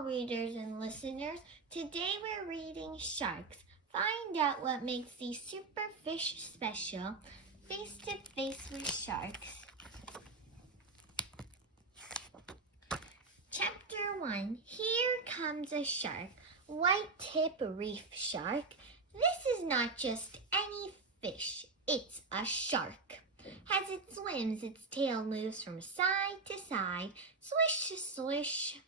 Hello, readers and listeners. Today we're reading Sharks. Find out what makes these super fish special. Face to Face with Sharks. Chapter 1. Here comes a shark. White tip reef shark. This is not just any fish. It's a shark. As it swims, its tail moves from side to side. Swish, swish.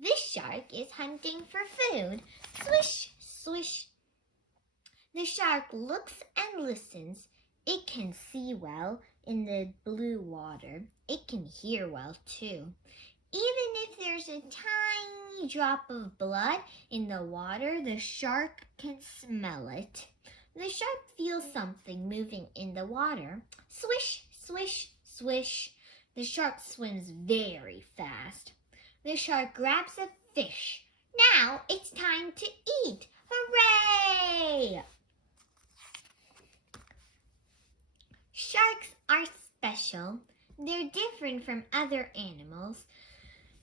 This shark is hunting for food. Swish, swish. The shark looks and listens. It can see well in the blue water. It can hear well, too. Even if there's a tiny drop of blood in the water, the shark can smell it. The shark feels something moving in the water. Swish, swish, swish. The shark swims very fast. The shark grabs a fish. Now it's time to eat. Hooray! Sharks are special. They're different from other animals,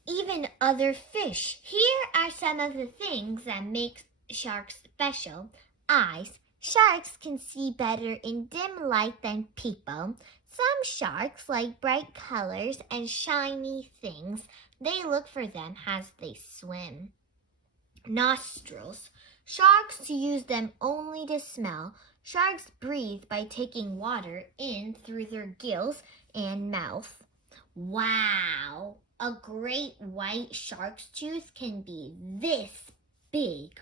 even other fish. Here are some of the things that make sharks special. Eyes. Sharks can see better in dim light than people. Some sharks like bright colors and shiny things. They look for them as they swim. Nostrils. Sharks use them only to smell. Sharks breathe by taking water in through their gills and mouth. Wow! A great white shark's tooth can be this big.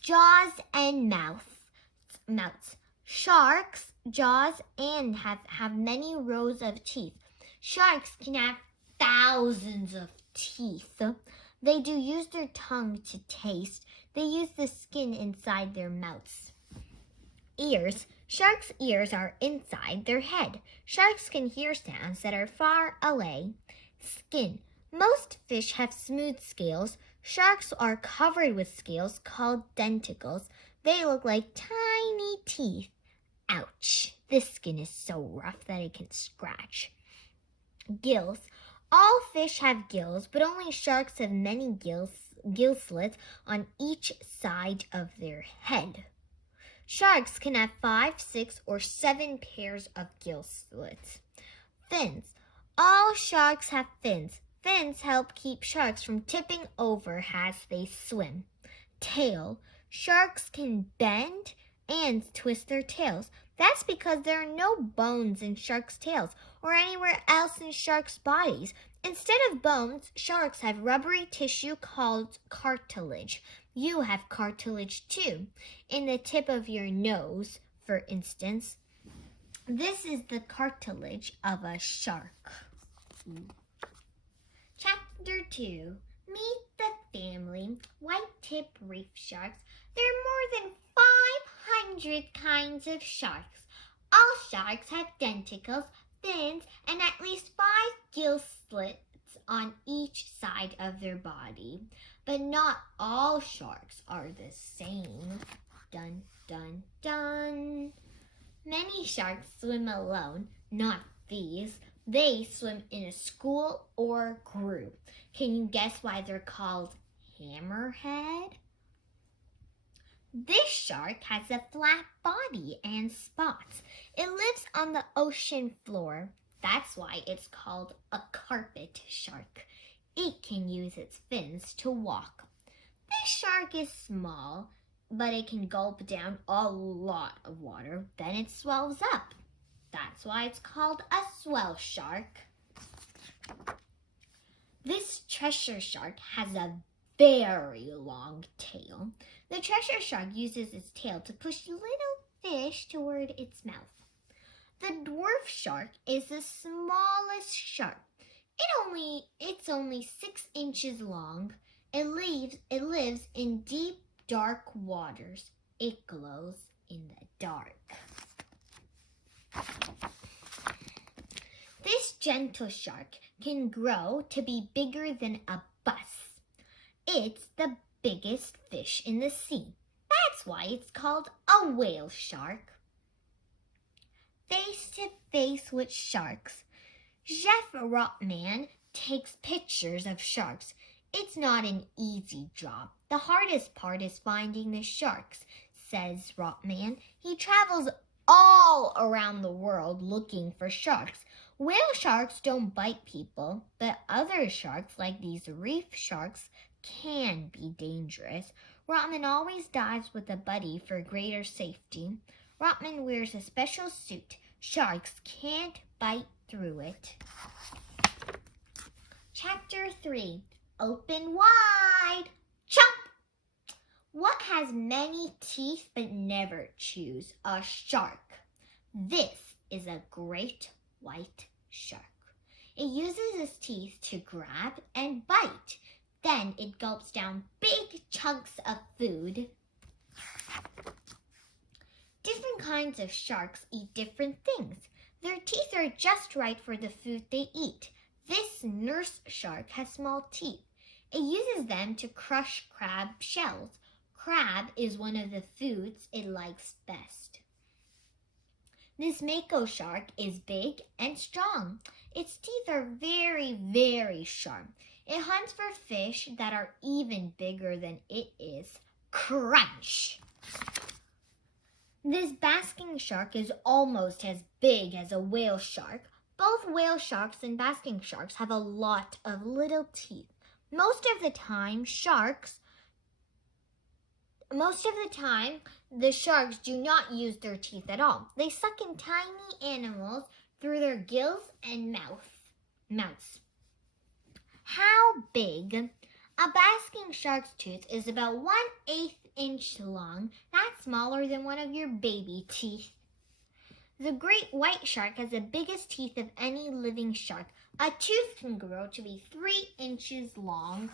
Jaws and mouths. Sharks' jaws and have many rows of teeth. Sharks can have thousands of teeth. They do use their tongue to taste. They use the skin inside their mouths. Ears. Sharks' ears are inside their head. Sharks can hear sounds that are far away. Skin. Most fish have smooth scales. Sharks are covered with scales called denticles. They look like tiny teeth. Ouch! This skin is so rough that it can scratch. Gills. All fish have gills, but only sharks have many gill slits on each side of their head. Sharks can have 5, 6, or 7 pairs of gill slits. Fins. All sharks have fins. Fins help keep sharks from tipping over as they swim. Tail. Sharks can bend and twist their tails. That's because there are no bones in sharks' tails or anywhere else in sharks' bodies. Instead of bones, sharks have rubbery tissue called cartilage. You have cartilage too, in the tip of your nose, for instance. This is the cartilage of a shark. Chapter 2. Meet the family. White-tip reef sharks. There are more than 500 kinds of sharks. All sharks have denticles, fins, and at least 5 gill slits on each side of their body. But not all sharks are the same. Dun, dun, dun. Many sharks swim alone, not these. They swim in a school or group. Can you guess why they're called hammerhead? This shark has a flat body and spots. It lives on the ocean floor. That's why it's called a carpet shark. It can use its fins to walk. This shark is small, but it can gulp down a lot of water. Then it swells up. That's why it's called a swell shark. This treasure shark has a very long tail. The treasure shark uses its tail to push little fish toward its mouth. The dwarf shark is the smallest shark. It's only 6 inches long. It lives in deep, dark waters. It glows in the dark. This gentle shark can grow to be bigger than a bus. It's the biggest fish in the sea. That's why it's called a whale shark. Face to Face with Sharks. Jeff Rotman takes pictures of sharks. It's not an easy job. The hardest part is finding the sharks, says Rotman. He travels all around the world looking for sharks. Whale sharks don't bite people, but other sharks, like these reef sharks, can be dangerous. Rotman always dives with a buddy for greater safety. Rotman wears a special suit. Sharks can't bite through it. Chapter 3. Open wide. Chomp! What has many teeth but never chews? A shark. This is a great white shark. It uses its teeth to grab and bite. Then it gulps down big chunks of food. Different kinds of sharks eat different things. Their teeth are just right for the food they eat. This nurse shark has small teeth. It uses them to crush crab shells. Crab is one of the foods it likes best. This Mako shark is big and strong. Its teeth are very, very sharp. It hunts for fish that are even bigger than it is. Crunch! This basking shark is almost as big as a whale shark. Both whale sharks and basking sharks have a lot of little teeth. Most of the time, the sharks do not use their teeth at all. They suck in tiny animals through their gills and mouths. How big? A basking shark's tooth is about 1/8 inch long. That's smaller than one of your baby teeth. The great white shark has the biggest teeth of any living shark. A tooth can grow to be 3 inches long.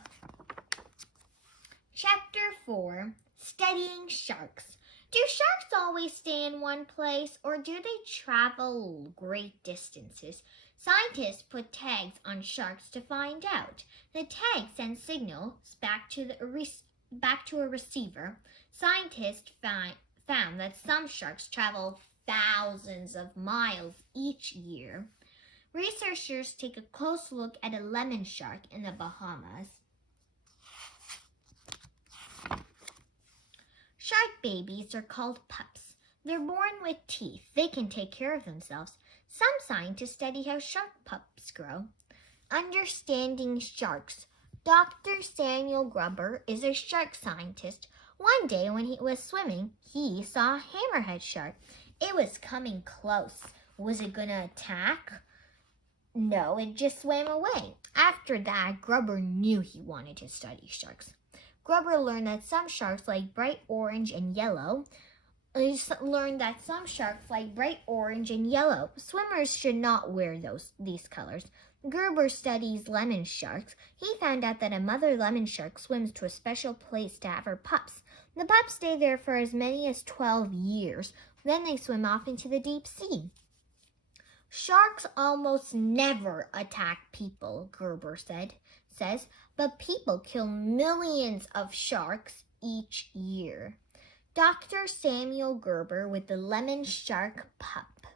Chapter 4. Studying sharks. Do sharks always stay in one place, or do they travel great distances? Scientists put tags on sharks to find out. The tag sends signals back to a receiver. Scientists found that some sharks travel thousands of miles each year. Researchers take a close look at a lemon shark in the Bahamas. Shark babies are called pups. They're born with teeth. They can take care of themselves. Some scientists study how shark pups grow. Understanding sharks. Dr. Samuel Grubber is a shark scientist. One day when he was swimming, he saw a hammerhead shark. It was coming close. Was it going to attack? No, it just swam away. After that, Grubber knew he wanted to study sharks. Grubber learned that some sharks like bright orange and yellow. Swimmers should not wear these colors. Gerber studies lemon sharks. He found out that a mother lemon shark swims to a special place to have her pups. The pups stay there for as many as 12 years. Then they swim off into the deep sea. Sharks almost never attack people, Gerber says, but people kill millions of sharks each year. Dr. Samuel Gerber with the lemon shark pup.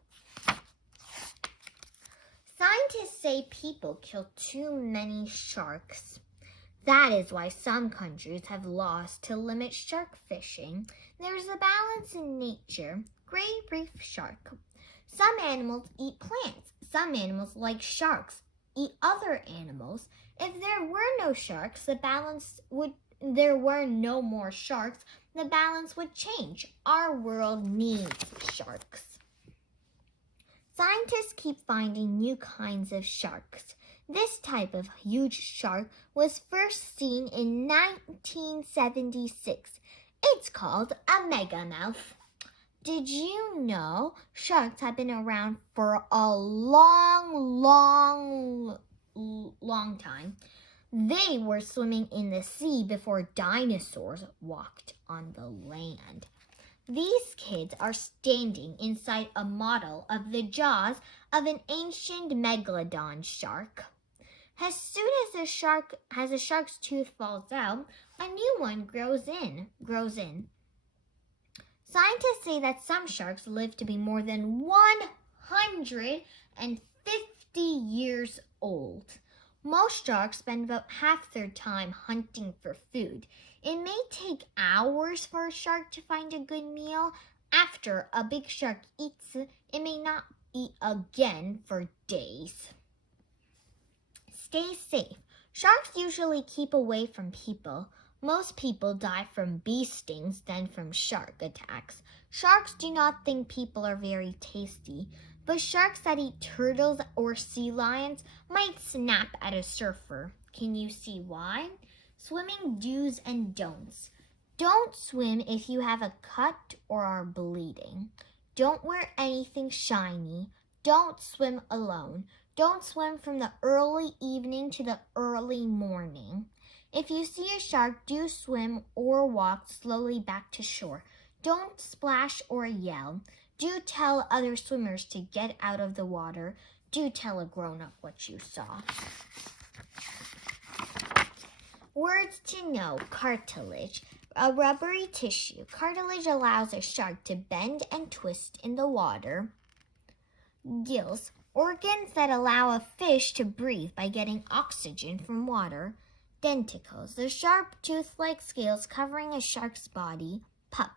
Scientists say people kill too many sharks. That is why some countries have laws to limit shark fishing. There is a balance in nature. Gray reef shark. Some animals eat plants. Some animals, like sharks, eat other animals. If there were no more sharks, the balance would change. Our world needs sharks. Scientists keep finding new kinds of sharks. This type of huge shark was first seen in 1976. It's called a megamouth. Did you know sharks have been around for a long time? They were swimming in the sea before dinosaurs walked on the land. These kids are standing inside a model of the jaws of an ancient megalodon shark. As soon as a shark's tooth falls out, a new one grows in. Scientists say that some sharks live to be more than 150 years old. Most sharks spend about half their time hunting for food. It may take hours for a shark to find a good meal. After a big shark eats, it may not eat again for days. Stay safe. Sharks usually keep away from people. Most people die from bee stings than from shark attacks. Sharks do not think people are very tasty, but sharks that eat turtles or sea lions might snap at a surfer. Can you see why? Swimming do's and don'ts. Don't swim if you have a cut or are bleeding. Don't wear anything shiny. Don't swim alone. Don't swim from the early evening to the early morning. If you see a shark, do swim or walk slowly back to shore. Don't splash or yell. Do tell other swimmers to get out of the water. Do tell a grown-up what you saw. Words to know. Cartilage. A rubbery tissue. Cartilage allows a shark to bend and twist in the water. Gills. Organs that allow a fish to breathe by getting oxygen from water. Denticles. The sharp tooth-like scales covering a shark's body. Pup.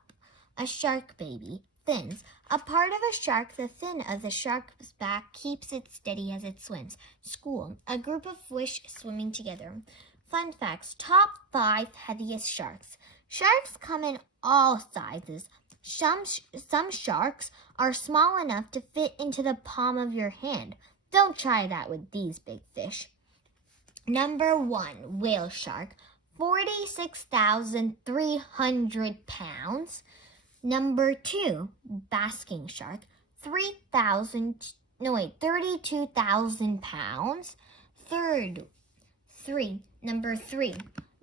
A shark baby. Fins. A part of a shark, the fin of the shark's back, keeps it steady as it swims. School. A group of fish swimming together. Fun facts. Top 5 heaviest sharks. Sharks come in all sizes. Some sharks are small enough to fit into the palm of your hand. Don't try that with these big fish. Number 1, whale shark, 46,300 pounds. Number 2, basking shark, 32,000 pounds. Number 3,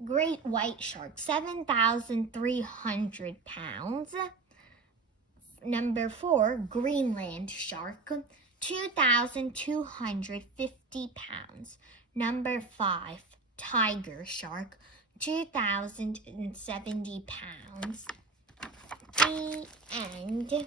great white shark, 7,300 pounds. Number 4, Greenland shark, 2,250 pounds. Number 5, tiger shark, 2,070 pounds. The end.